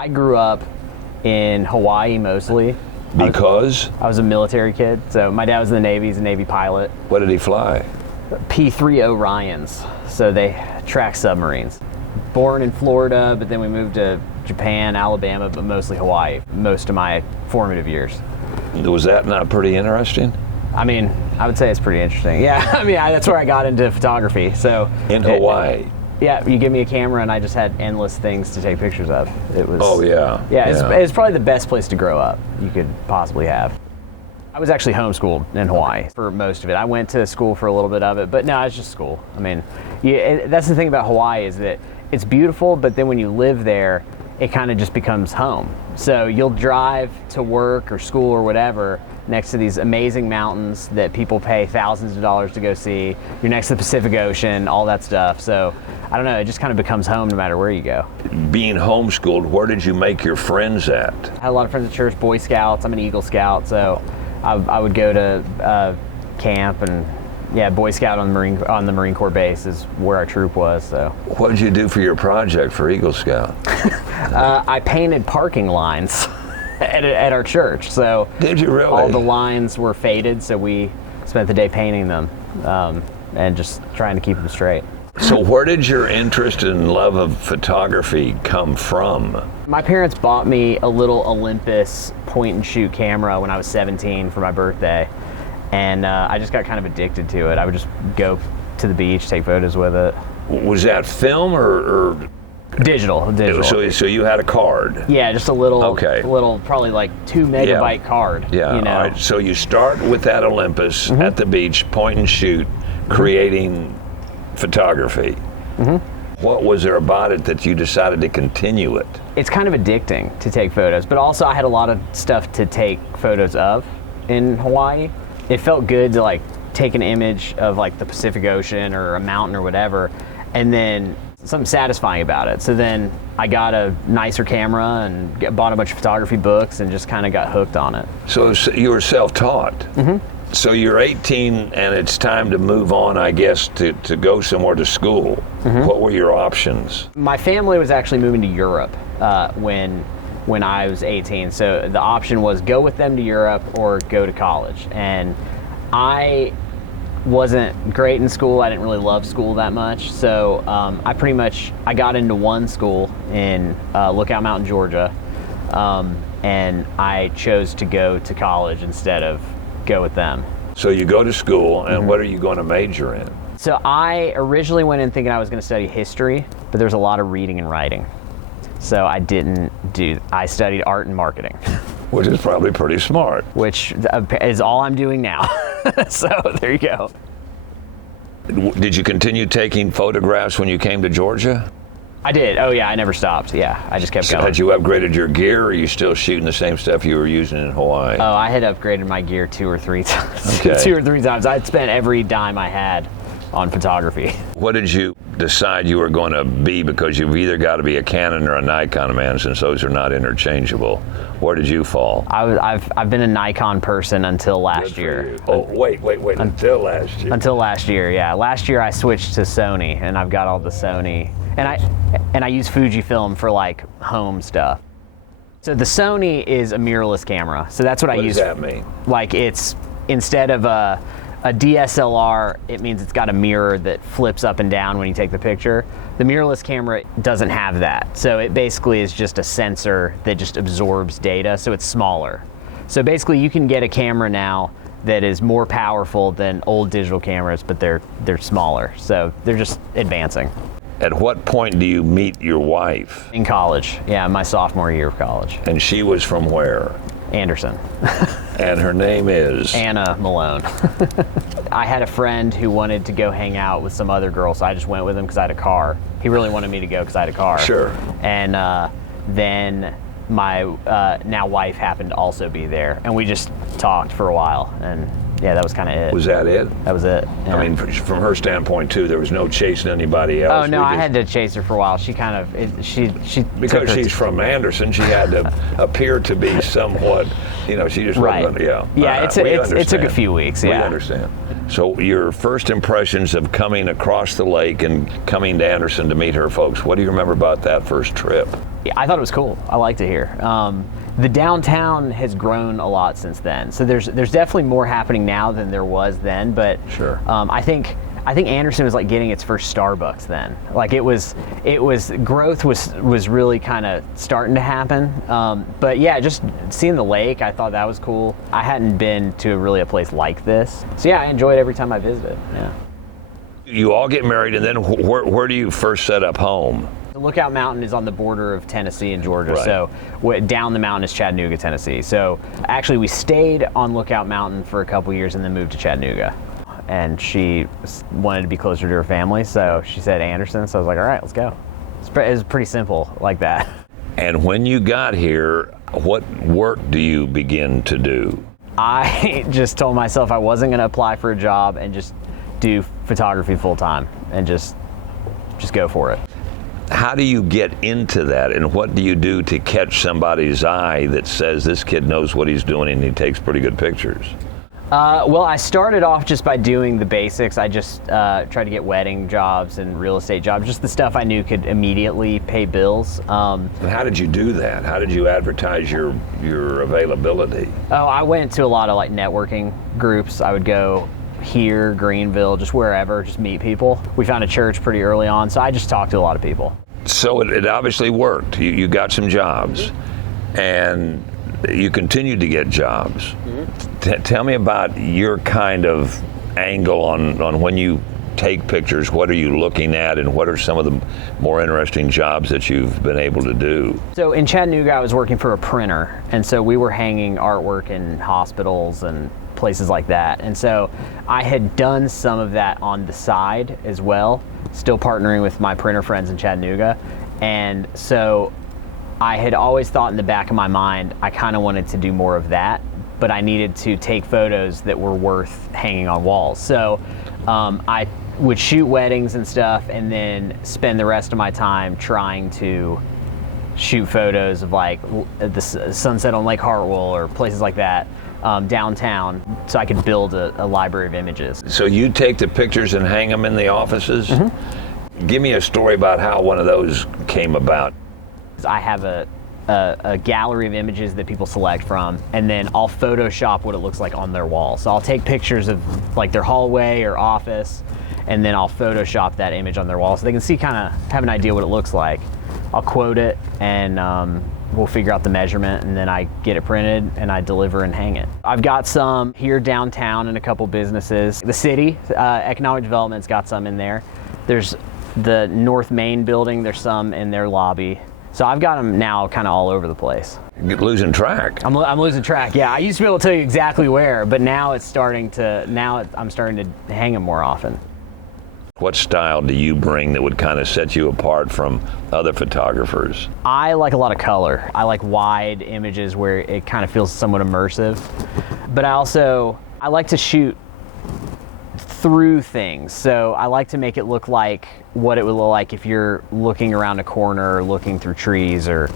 I grew up in Hawaii mostly. Because? I was a military kid, so my dad was in the Navy. He's a Navy pilot. What did he fly? P-3 Orions, so they track submarines. Born in Florida, but then we moved to Japan, Alabama, but mostly Hawaii, most of my formative years. Was that not pretty interesting? I mean, I would say it's pretty interesting. Yeah, I mean, that's where I got into photography. So in Hawaii? Yeah, you give me a camera and I just had endless things to take pictures of. It was. Oh yeah. Yeah, it's probably the best place to grow up you could possibly have. I was actually homeschooled in Hawaii for most of it. I went to school for a little bit of it, but no, it's just school. I mean, that's the thing about Hawaii is that it's beautiful, but then when you live there, it kind of just becomes home. So you'll drive to work or school or whatever next to these amazing mountains that people pay thousands of dollars to go see. You're next to the Pacific Ocean, all that stuff. So I don't know, it just kind of becomes home no matter where you go. Being homeschooled, where did you make your friends at? I had a lot of friends at church, Boy Scouts. I'm an Eagle Scout, so I would go to camp and Boy Scout on the Marine Corps base is where our troop was. So what did you do for your project for Eagle Scout? I painted parking lines at our church. So did you really? All the lines were faded, so we spent the day painting them and just trying to keep them straight. So where did your interest and love of photography come from? My parents bought me a little Olympus point and shoot camera when I was 17 for my birthday. And I just got kind of addicted to it. I would just go to the beach, take photos with it. Was that film or? Digital. So you had a card? Yeah, just a little, probably like 2 megabyte card. Yeah, you know? All right. So you start with that Olympus at the beach, point and shoot, creating photography. What was there about it that you decided to continue it? It's kind of addicting to take photos, but also I had a lot of stuff to take photos of in Hawaii. It felt good to like take an image of like the Pacific Ocean or a mountain or whatever, and then something satisfying about it. So then I got a nicer camera and bought a bunch of photography books and just kind of got hooked on it. So you were self-taught? So you're 18 and it's time to move on, I guess, to go somewhere to school. What were your options? My family was actually moving to Europe when I was 18. So the option was go with them to Europe or go to college. And I wasn't great in school. I didn't really love school that much. So I got into one school in Lookout Mountain, Georgia. And I chose to go to college instead of go with them. So you go to school, and what are you going to major in? So I originally went in thinking I was going to study history, but there's a lot of reading and writing. So I studied art and marketing. Which is probably pretty smart. Which is all I'm doing now. So there you go. Did you continue taking photographs when you came to Georgia? I did. Oh yeah, I never stopped. Yeah, I just kept going. Had you upgraded your gear, or are you still shooting the same stuff you were using in Hawaii? Oh, I had upgraded my gear 2 or 3 times. Okay. 2 or 3 times. I'd spent every dime I had on photography. What did you decide you were going to be? Because you've either got to be a Canon or a Nikon man, since those are not interchangeable. Where did you fall? I've been a Nikon person until last year. Oh, wait. Until last year. Until last year, yeah. Last year I switched to Sony, and I've got all the Sony. And I use Fujifilm for like home stuff. So the Sony is a mirrorless camera. So that's what I use. What does that mean? Like it's, instead of a DSLR, it means it's got a mirror that flips up and down when you take the picture. The mirrorless camera doesn't have that. So it basically is just a sensor that just absorbs data, so it's smaller. So basically you can get a camera now that is more powerful than old digital cameras, but they're smaller. So they're just advancing. At what point do you meet your wife? In college, yeah, my sophomore year of college. And she was from where? Anderson. And her name is? Anna Malone. I had a friend who wanted to go hang out with some other girl, so I just went with him because I had a car. He really wanted me to go because I had a car. Sure. And then my now wife happened to also be there, and we just talked for a while, and Yeah, that was kind of it. Was that it? That was it. Yeah. I mean, from her standpoint too, there was no chasing anybody else. Oh no, I had to chase her for a while. She kind of she because she's from Anderson, she had to appear to be somewhat, she just right. wasn't. Yeah, yeah. It took a few weeks. Yeah, we understand. So your first impressions of coming across the lake and coming to Anderson to meet her folks, what do you remember about that first trip? Yeah, I thought it was cool. I liked it here. The downtown has grown a lot since then, so there's definitely more happening now than there was then. But sure, I think Anderson was like getting its first Starbucks then. Like it was growth was really kind of starting to happen. But yeah, just seeing the lake, I thought that was cool. I hadn't been to really a place like this, so yeah, I enjoyed every time I visited. Yeah. You all get married, and then where do you first set up home? The Lookout Mountain is on the border of Tennessee and Georgia, right. So down the mountain is Chattanooga, Tennessee. So actually we stayed on Lookout Mountain for a couple years and then moved to Chattanooga. And she wanted to be closer to her family, so she said Anderson, so I was like, all right, let's go. It was pretty simple like that. And when you got here, what work do you begin to do? I just told myself I wasn't going to apply for a job and just do photography full time and just go for it. How do you get into that, and what do you do to catch somebody's eye that says this kid knows what he's doing and he takes pretty good pictures? Well, I started off just by doing the basics. I just tried to get wedding jobs and real estate jobs, just the stuff I knew could immediately pay bills. And how did you do that? How did you advertise your availability? Oh, I went to a lot of like networking groups. I would go here, Greenville, just wherever, just meet people. We found a church pretty early on, so I just talked to a lot of people. So it obviously worked. You got some jobs, and you continued to get jobs. Mm-hmm. Tell me about your kind of angle on when you take pictures. What are you looking at, and what are some of the more interesting jobs that you've been able to do? So in Chattanooga, I was working for a printer, and so we were hanging artwork in hospitals and places like that. And so I had done some of that on the side as well, still partnering with my printer friends in Chattanooga. And so I had always thought in the back of my mind, I kind of wanted to do more of that, but I needed to take photos that were worth hanging on walls. So I would shoot weddings and stuff and then spend the rest of my time trying to shoot photos of like the sunset on Lake Hartwell or places like that. Downtown, so I could build a library of images. So you take the pictures and hang them in the offices? Mm-hmm. Give me a story about how one of those came about. I have a gallery of images that people select from, and then I'll Photoshop what it looks like on their wall. So I'll take pictures of like their hallway or office, and then I'll Photoshop that image on their wall so they can see, kind of have an idea what it looks like. I'll quote it, and we'll figure out the measurement, and then I get it printed and I deliver and hang it. I've got some here downtown in a couple businesses. The city, economic development's got some in there. There's the North Main building, there's some in their lobby. So I've got them now kind of all over the place. You're losing track. I'm losing track, yeah. I used to be able to tell you exactly where, but now I'm starting to hang them more often. What style do you bring that would kind of set you apart from other photographers? I like a lot of color. I like wide images where it kind of feels somewhat immersive. But I like to shoot through things. So I like to make it look like what it would look like if you're looking around a corner or looking through trees, or,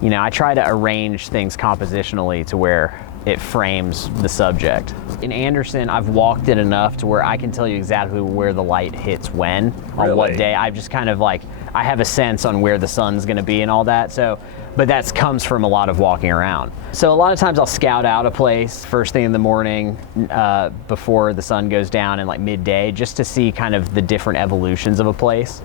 I try to arrange things compositionally to where it frames the subject. In Anderson, I've walked it enough to where I can tell you exactly where the light hits when, on what day. I've just kind of I have a sense on where the sun's gonna be and all that. So, but that comes from a lot of walking around. So a lot of times I'll scout out a place first thing in the morning before the sun goes down and like midday, just to see kind of the different evolutions of a place.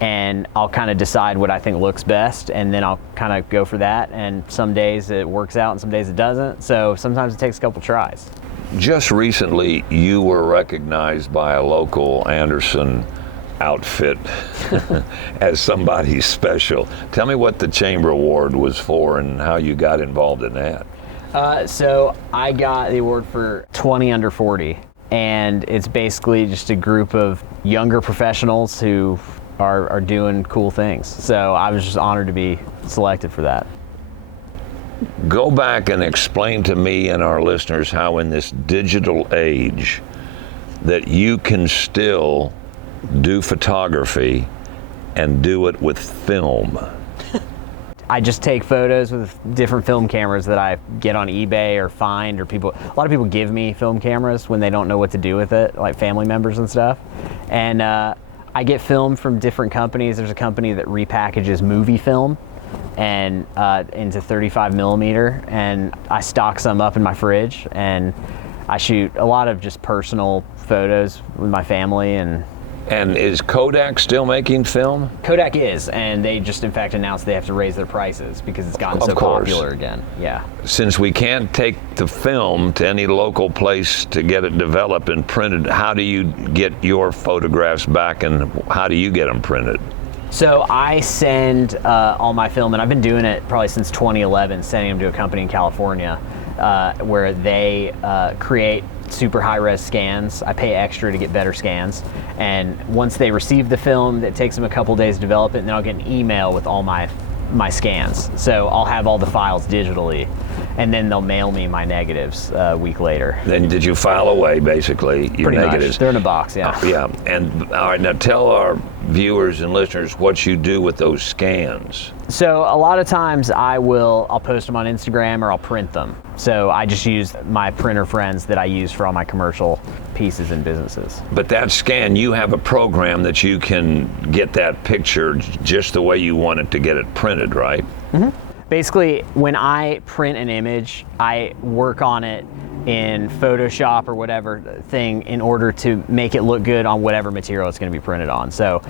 And I'll kind of decide what I think looks best, and then I'll kind of go for that. And some days it works out and some days it doesn't. So sometimes it takes a couple tries. Just recently, you were recognized by a local Anderson outfit as somebody special. Tell me what the Chamber Award was for and how you got involved in that. So I got the award for 20 under 40, and it's basically just a group of younger professionals who are doing cool things. So I was just honored to be selected for that. Go back and explain to me and our listeners how in this digital age that you can still do photography and do it with film. I just take photos with different film cameras that I get on eBay or find, or a lot of people give me film cameras when they don't know what to do with it, like family members and stuff. And I get film from different companies. There's a company that repackages movie film and into 35 millimeter, and I stock some up in my fridge, and I shoot a lot of just personal photos with my family. And is Kodak still making film? Kodak is, and they just in fact announced they have to raise their prices because it's gotten so popular again. Yeah. Since we can't take the film to any local place to get it developed and printed, how do you get your photographs back, and how do you get them printed? So I send all my film, and I've been doing it probably since 2011, sending them to a company in California where they create super high-res scans. I pay extra to get better scans, and once they receive the film, it takes them a couple days to develop it, and then I'll get an email with all my scans. So I'll have all the files digitally, and then they'll mail me my negatives a week later. Then did you file away basically your Pretty negatives? Much. They're in a box, yeah. Yeah, and all right, now tell our viewers and listeners what you do with those scans. So a lot of times I'll post them on Instagram, or I'll print them. So I just use my printer friends that I use for all my commercial pieces and businesses. But that scan, you have a program that you can get that picture just the way you want it to get it printed, right? Mm-hmm. Basically, when I print an image, I work on it in Photoshop or whatever thing in order to make it look good on whatever material it's going to be printed on. So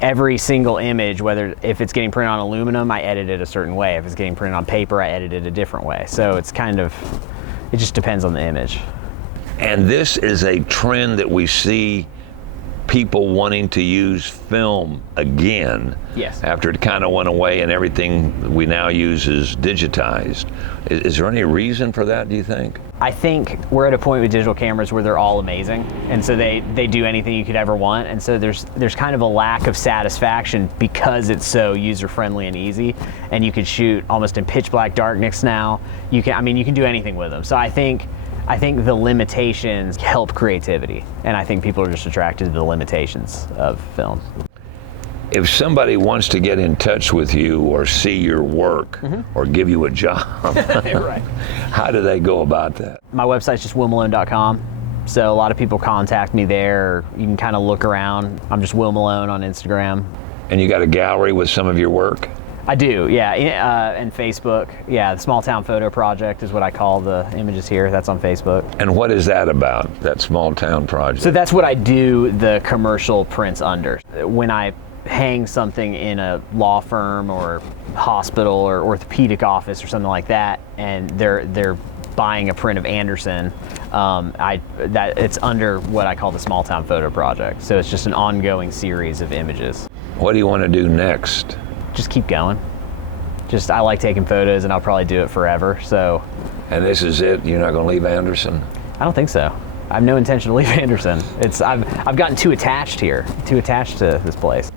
every single image, if it's getting printed on aluminum, I edit it a certain way. If it's getting printed on paper, I edit it a different way. So it just depends on the image. And this is a trend that we see, people wanting to use film again. Yes. After it kind of went away and everything we now use is digitized. Is there any reason for that, do you think? I think we're at a point with digital cameras where they're all amazing, and so they do anything you could ever want, and so there's kind of a lack of satisfaction because it's so user-friendly and easy, and you can shoot almost in pitch black darkness now. You can do anything with them. So I think the limitations help creativity, and I think people are just attracted to the limitations of film. If somebody wants to get in touch with you or see your work or give you a job, Right. How do they go about that? My website's just willmalone.com. So a lot of people contact me there. You can kind of look around. I'm just Will Malone on Instagram. And you got a gallery with some of your work? I do, yeah, and Facebook. Yeah, the Small Town Photo Project is what I call the images here. That's on Facebook. And what is that about, that Small Town Project? So that's what I do the commercial prints under. When I hang something in a law firm or hospital or orthopedic office or something like that, and they're buying a print of Anderson, it's under what I call the Small Town Photo Project. So it's just an ongoing series of images. What do you want to do next? Just keep going. I like taking photos, and I'll probably do it forever. So. And this is it? You're not going to leave Anderson? I don't think so. I have no intention to leave Anderson. I've gotten too attached to this place.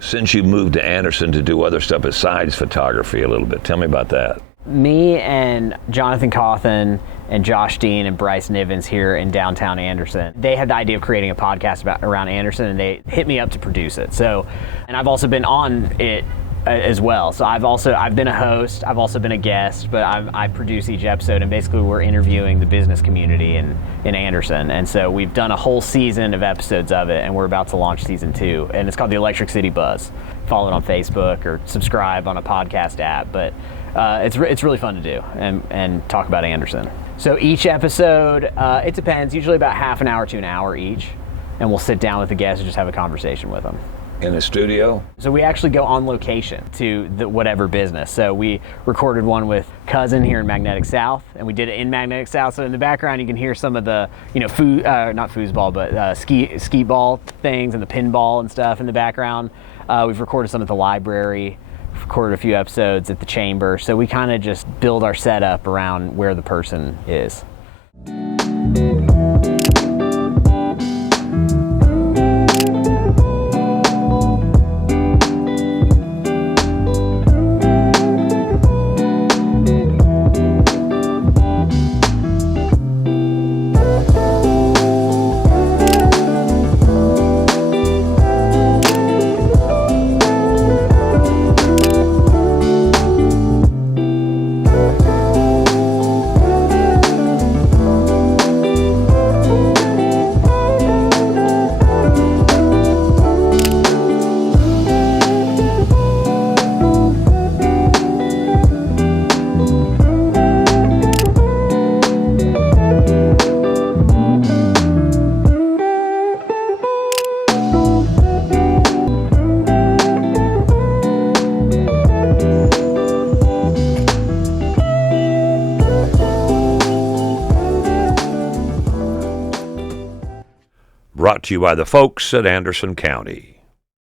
Since you moved to Anderson to do other stuff besides photography a little bit, tell me about that. Me and Jonathan Cawthon and Josh Dean and Bryce Nivens here in downtown Anderson, they had the idea of creating a podcast around Anderson, and they hit me up to produce it. So, and I've also been on it as well. So I've been a host, I've also been a guest, but I produce each episode, and basically we're interviewing the business community in Anderson. And so we've done a whole season of episodes of it, and we're about to launch season 2, and it's called the Electric City Buzz. Follow it on Facebook or subscribe on a podcast app, but it's really fun to do and talk about Anderson. So each episode, it depends, usually about half an hour to an hour each, and we'll sit down with the guests and just have a conversation with them. In the studio? So we actually go on location to whatever business. So we recorded one with Cousin here in Magnetic South, and we did it in Magnetic South. So in the background, you can hear some of the, not foosball, but ski ball things and the pinball and stuff in the background. We've recorded some at the library, recorded a few episodes at the chamber. So we kind of just build our setup around where the person is. Brought to you by the folks at Anderson County.